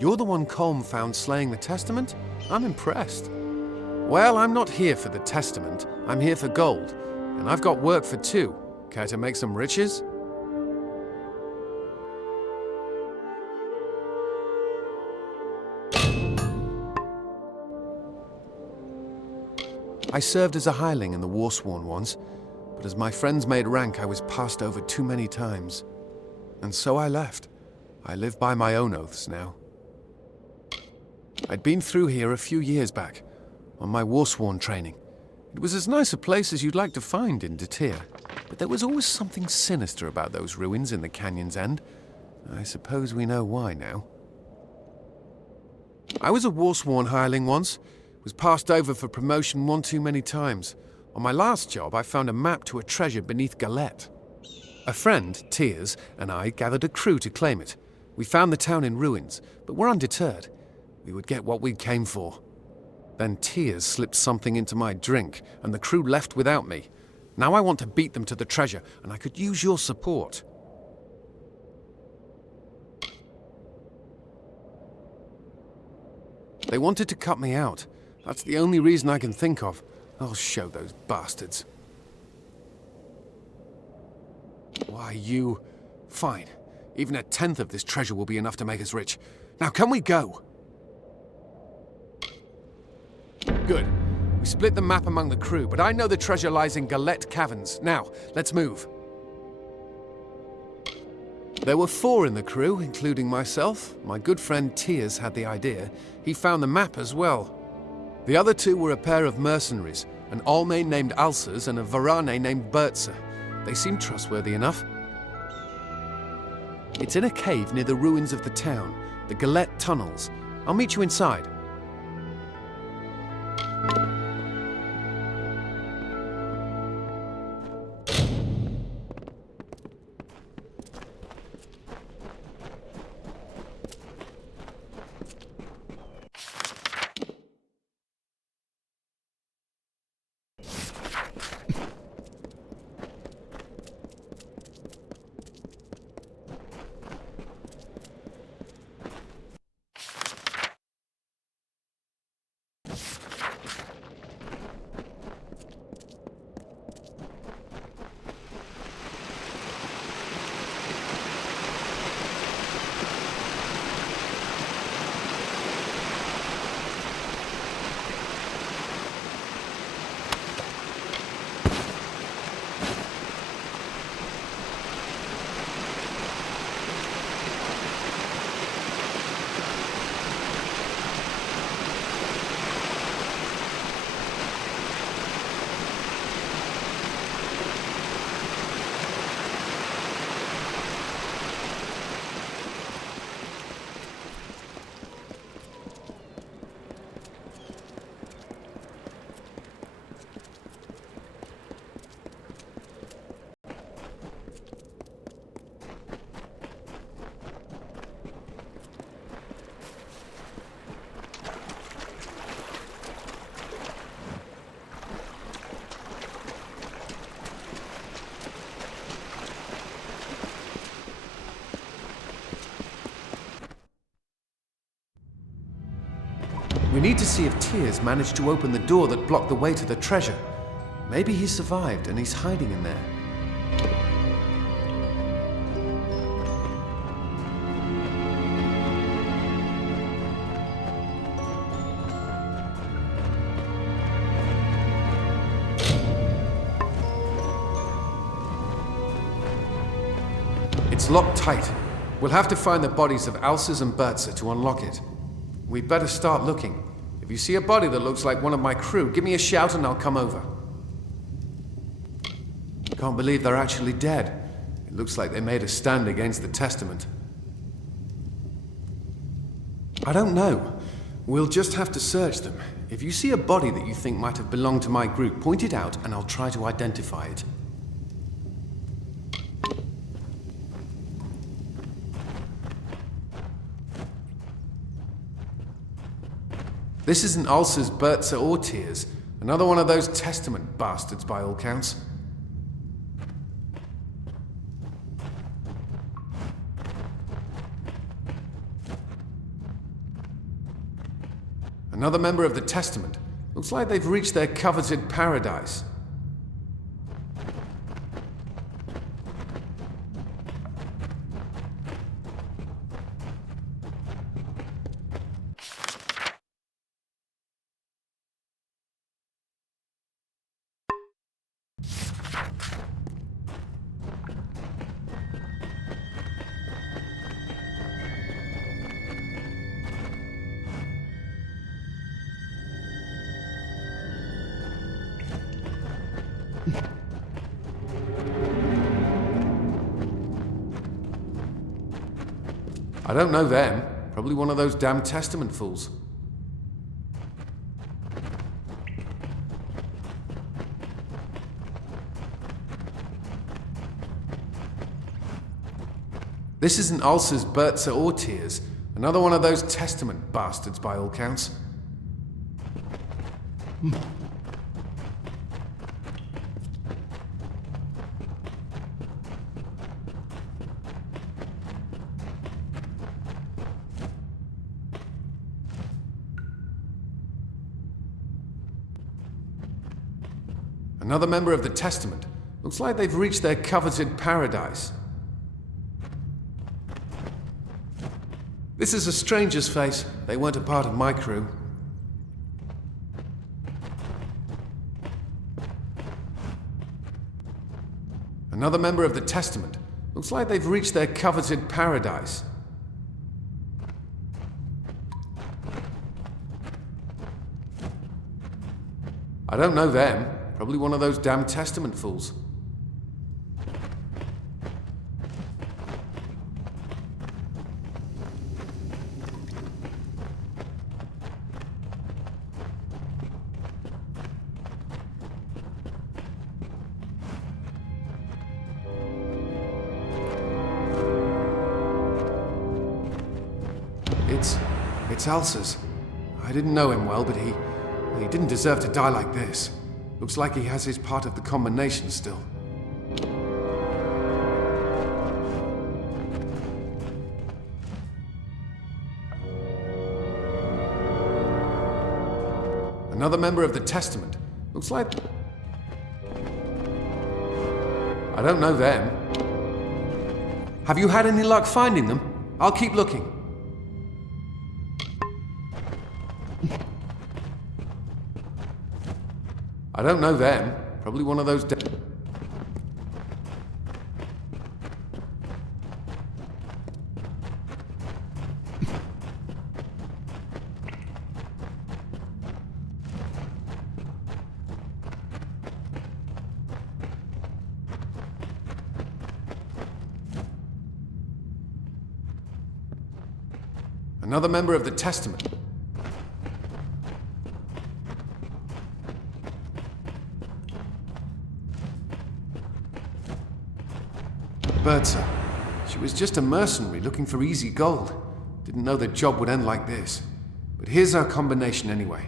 You're the one Colm found slaying the Testament? I'm impressed. Well, I'm not here for the Testament. I'm here for gold. And I've got work for two. Care to make some riches? I served as a hireling in the Warsworn once, but as my friends made rank, I was passed over too many times. And so I left. I live by my own oaths now. I'd been through here a few years back, on my Warsworn training. It was as nice a place as you'd like to find in Detir, but there was always something sinister about those ruins in the canyon's end. I suppose we know why now. I was a Warsworn hireling once, was passed over for promotion one too many times. On my last job, I found a map to a treasure beneath Galetta. A friend, Tears, and I gathered a crew to claim it. We found the town in ruins, but were undeterred. We would get what we came for. Then Tears slipped something into my drink, and the crew left without me. Now I want to beat them to the treasure, and I could use your support. They wanted to cut me out. That's the only reason I can think of. I'll show those bastards. Why, you... Fine. Even a tenth of this treasure will be enough to make us rich. Now, can we go? Good. We split the map among the crew, but I know the treasure lies in Galetta Caverns. Now, let's move. There were 4 in the crew, including myself. My good friend Tears had the idea. He found the map as well. The other 2 were a pair of mercenaries, an Almain named Alsers and a Varane named Bertza. They seemed trustworthy enough. It's in a cave near the ruins of the town, the Galetta tunnels. I'll meet you inside. We need to see if Tears managed to open the door that blocked the way to the treasure. Maybe he survived and he's hiding in there. It's locked tight. We'll have to find the bodies of Alsers and Bertza to unlock it. We'd better start looking. If you see a body that looks like one of my crew, give me a shout and I'll come over. Can't believe they're actually dead. It looks like they made a stand against the Testament. I don't know. We'll just have to search them. If you see a body that you think might have belonged to my group, point it out and I'll try to identify it. This isn't Alsers, Bertza, or Tears. Another one of those Testament bastards by all counts. Another member of the Testament. Looks like they've reached their coveted paradise. I don't know them. Probably one of those damn Testament fools. This isn't ulcers, Bertza, or tears. Another one of those Testament bastards by all counts. Another member of the Testament. Looks like they've reached their coveted paradise. This is a stranger's face. They weren't a part of my crew. Another member of the Testament. Looks like they've reached their coveted paradise. I don't know them. Probably one of those damn Testament fools. It's ulcers. I didn't know him well, but he didn't deserve to die like this. Looks like he has his part of the combination still. Another member of the Testament. Looks like... I don't know them. Have you had any luck finding them? I'll keep looking. I don't know them. Probably one of those... Another member of the Testament. Bertza. She was just a mercenary looking for easy gold. Didn't know the job would end like this. But here's our combination anyway.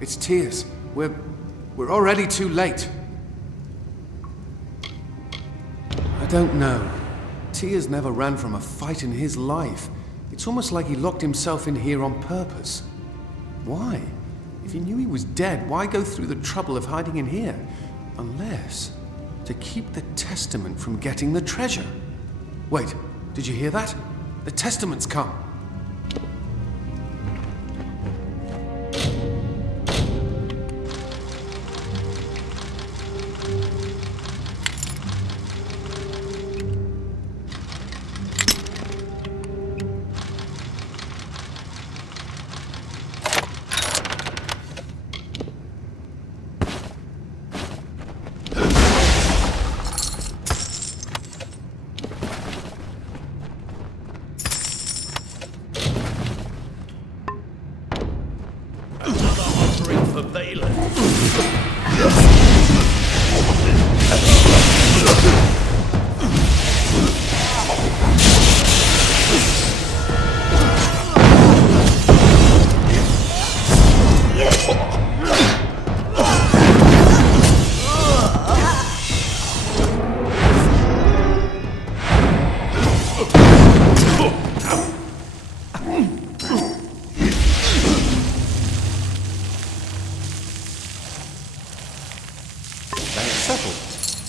It's tears. We're already too late. I don't know. Tears never ran from a fight in his life. It's almost like he locked himself in here on purpose. Why? If he knew he was dead, why go through the trouble of hiding in here? Unless to keep the Testament from getting the treasure. Wait, did you hear that? The Testament's come. vervelen.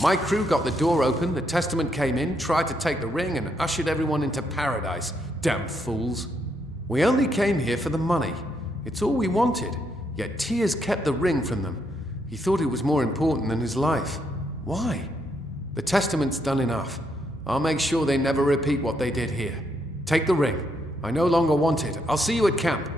My crew got the door open, the testament came in, tried to take the ring, and ushered everyone into paradise. Damn fools. We only came here for the money. It's all we wanted. Yet Tears kept the ring from them. He thought it was more important than his life. Why? The testament's done enough. I'll make sure they never repeat what they did here. Take the ring. I no longer want it. I'll see you at camp.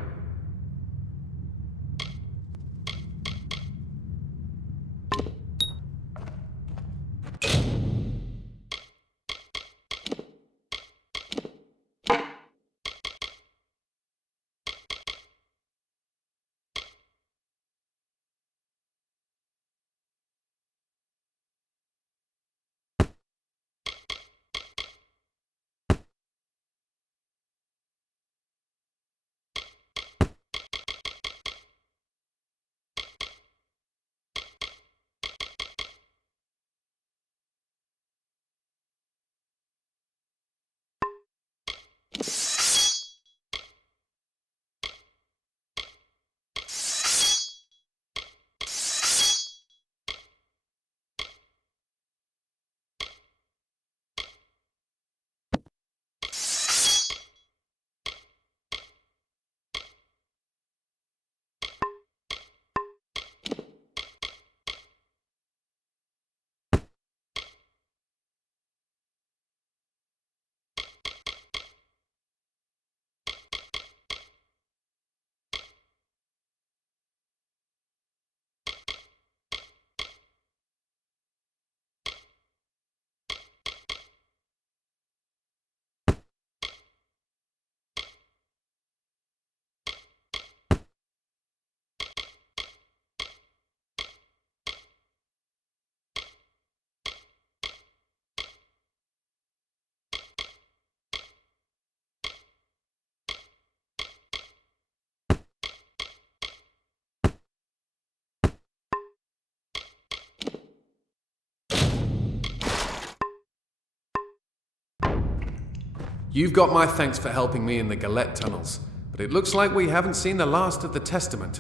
You've got my thanks for helping me in the Galetta tunnels, but it looks like we haven't seen the last of the testament.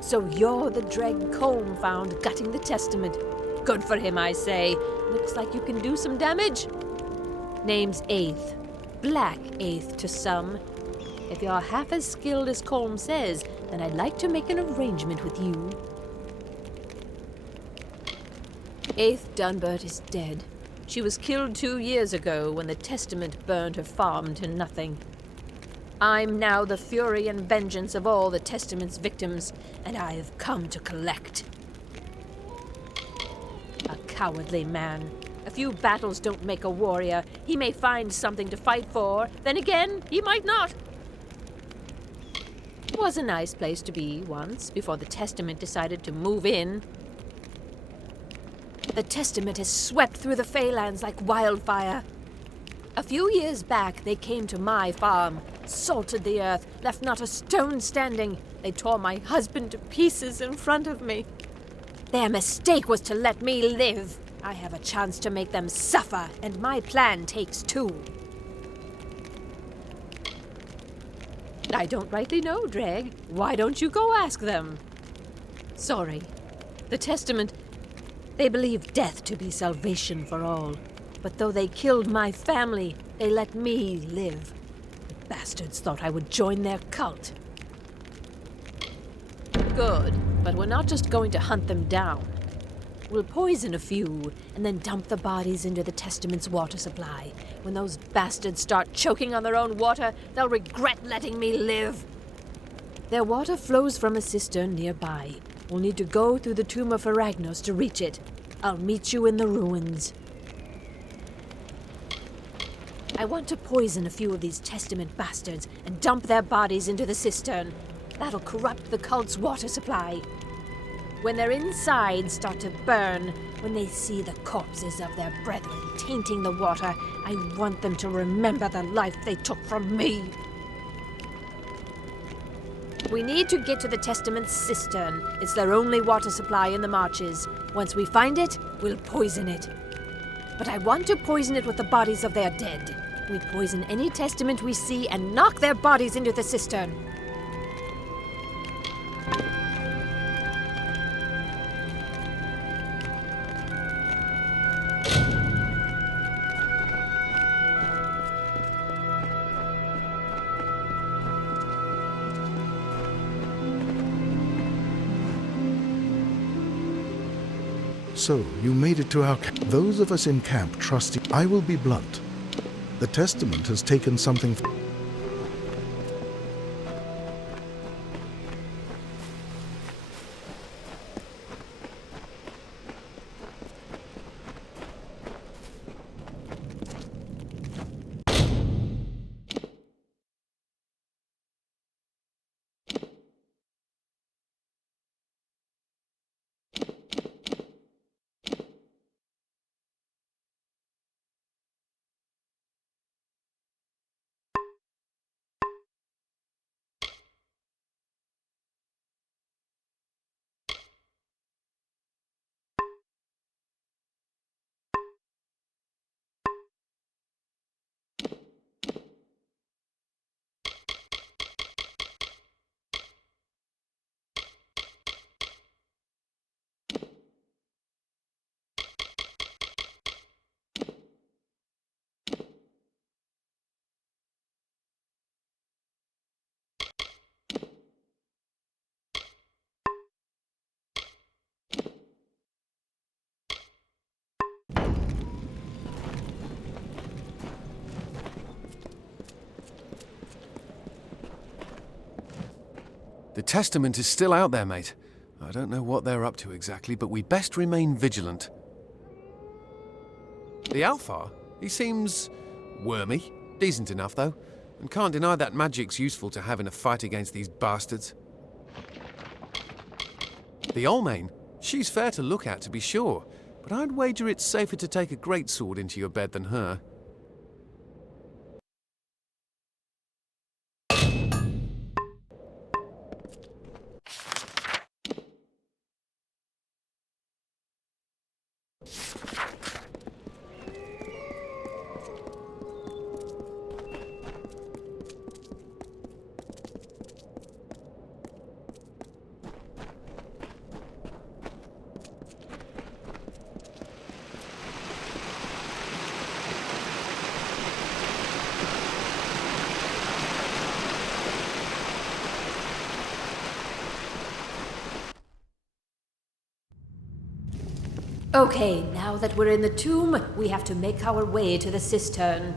So you're the dread Colm found gutting the testament. Good for him, I say. Looks like you can do some damage. Name's Eighth. Black Eighth to some. If you're half as skilled as Colm says, then I'd like to make an arrangement with you. Eighth Dunbert is dead. She was killed 2 years ago when the Testament burned her farm to nothing. I'm now the fury and vengeance of all the Testament's victims, and I have come to collect. A cowardly man. A few battles don't make a warrior. He may find something to fight for, then again, he might not. It was a nice place to be once, before the Testament decided to move in. The Testament has swept through the Feylands like wildfire. A few years back, they came to my farm, salted the earth, left not a stone standing. They tore my husband to pieces in front of me. Their mistake was to let me live. I have a chance to make them suffer, and my plan takes two. I don't rightly know, Dreg. Why don't you go ask them? Sorry. The Testament, they believe death to be salvation for all. But though they killed my family, they let me live. The bastards thought I would join their cult. Good, but we're not just going to hunt them down. We'll poison a few, and then dump the bodies into the Testament's water supply. When those bastards start choking on their own water, they'll regret letting me live. Their water flows from a cistern nearby. We'll need to go through the tomb of Fyragnosa to reach it. I'll meet you in the ruins. I want to poison a few of these Testament bastards and dump their bodies into the cistern. That'll corrupt the cult's water supply. When their insides start to burn, when they see the corpses of their brethren tainting the water, I want them to remember the life they took from me. We need to get to the Testament's cistern. It's their only water supply in the marches. Once we find it, we'll poison it. But I want to poison it with the bodies of their dead. We poison any Testament we see and knock their bodies into the cistern. So, you made it to our camp. Those of us in camp trust you. I will be blunt. The Testament has taken something. The Testament is still out there, mate. I don't know what they're up to exactly, but we best remain vigilant. The Alpha, he seems wormy. Decent enough, though. And can't deny that magic's useful to have in a fight against these bastards. The Olmain, she's fair to look at, to be sure, but I'd wager it's safer to take a greatsword into your bed than her. Okay, now that we're in the tomb, we have to make our way to the cistern.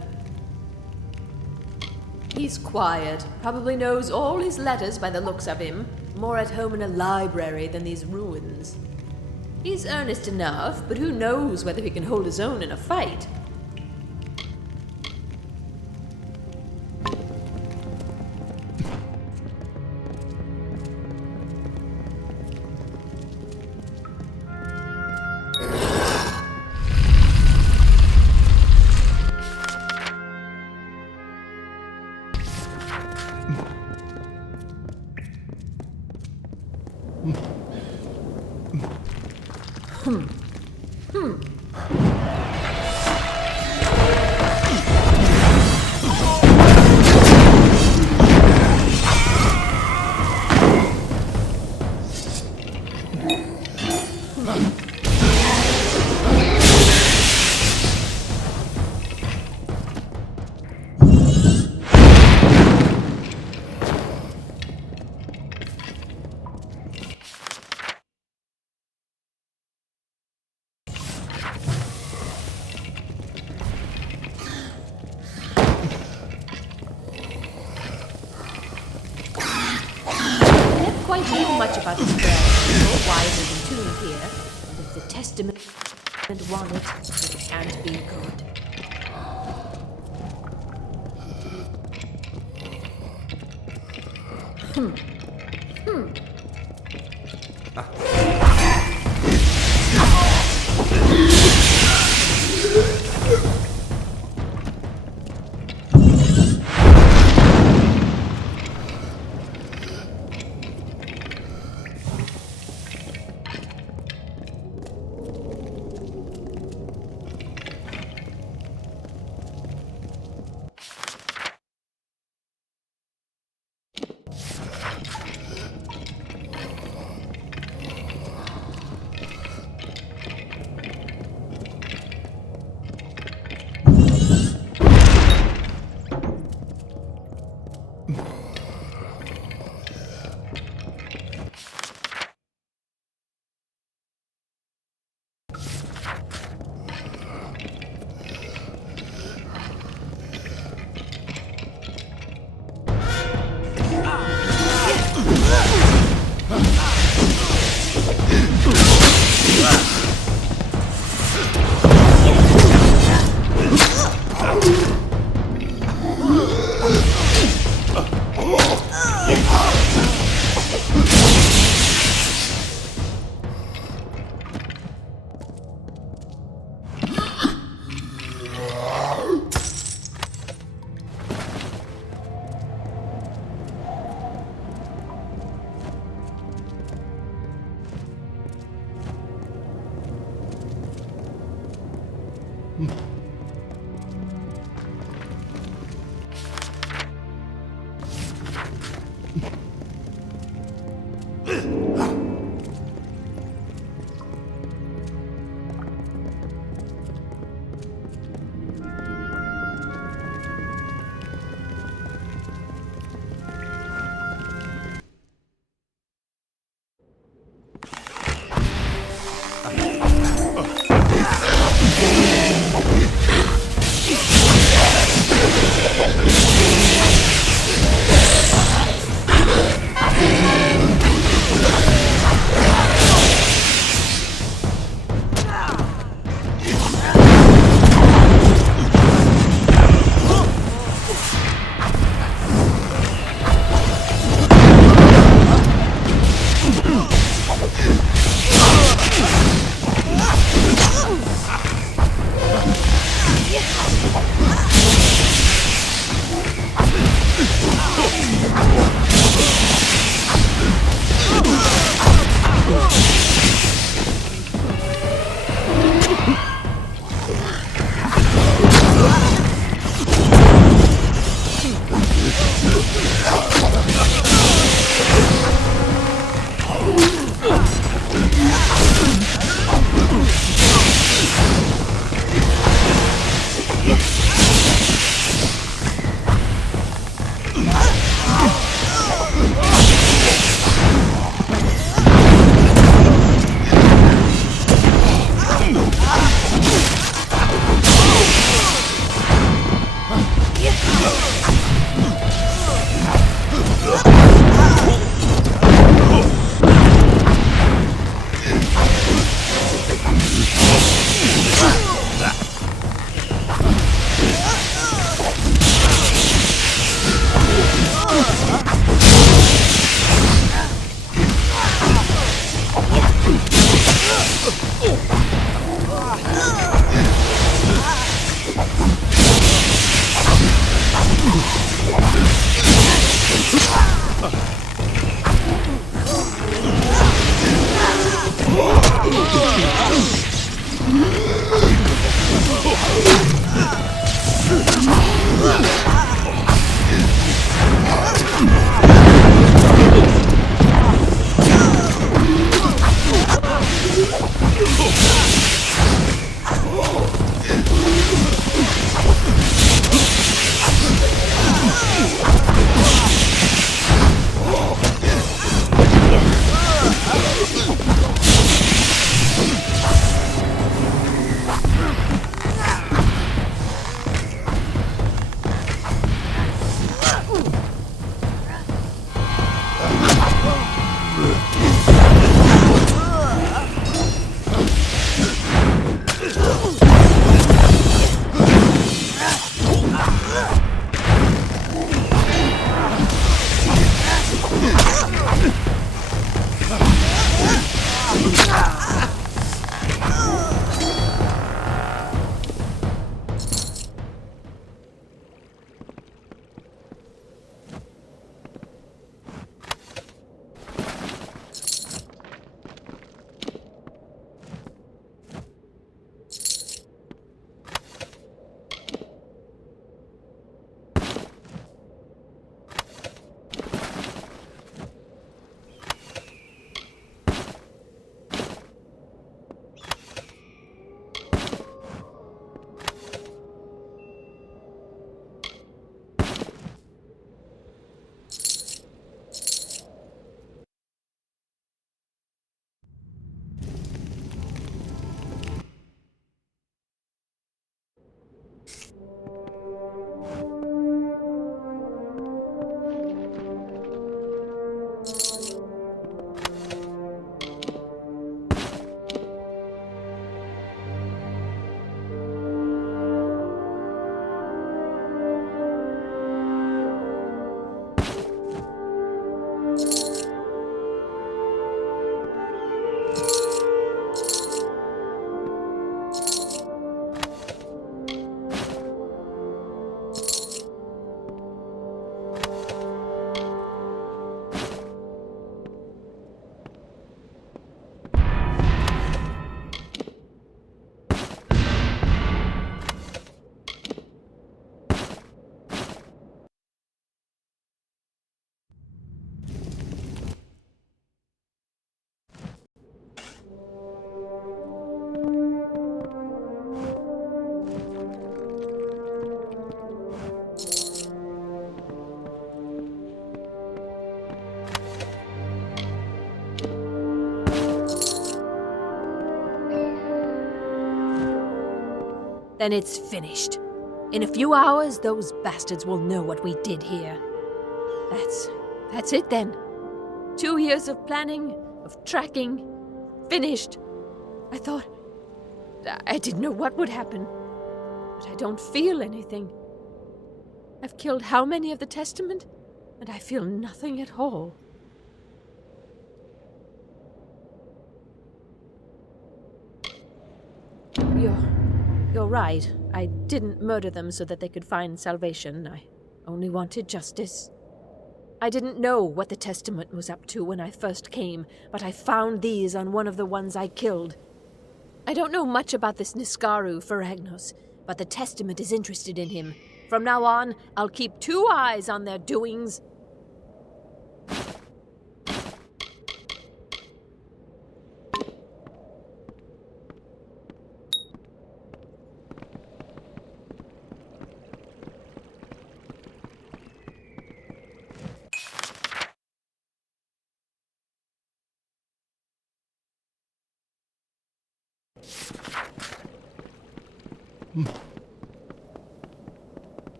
He's quiet. Probably knows all his letters by the looks of him. More at home in a library than these ruins. He's earnest enough, but who knows whether he can hold his own in a fight. Much about this bird. No wiser than tuned here. And if the testament want it, it can't be good. Then it's finished. In a few hours, those bastards will know what we did here. That's it then. 2 years of planning, of tracking, finished. I thought... I didn't know what would happen. But I don't feel anything. I've killed how many of the Testament? And I feel nothing at all. You're right. I didn't murder them so that they could find salvation. I only wanted justice. I didn't know what the Testament was up to when I first came, but I found these on one of the ones I killed. I don't know much about this Niskaru Fyragnosa, but the Testament is interested in him. From now on, I'll keep 2 eyes on their doings.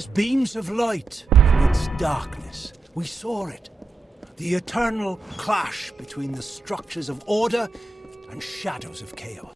As beams of light amidst darkness, we saw it. The eternal clash between the structures of order and shadows of chaos.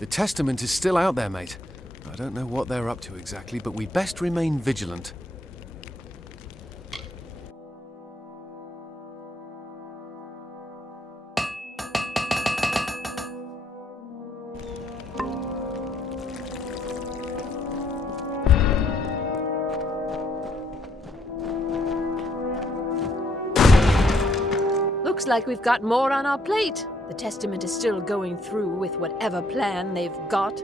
The testament is still out there, mate. I don't know what they're up to exactly, but we best remain vigilant. Looks like we've got more on our plate. The Testament is still going through with whatever plan they've got.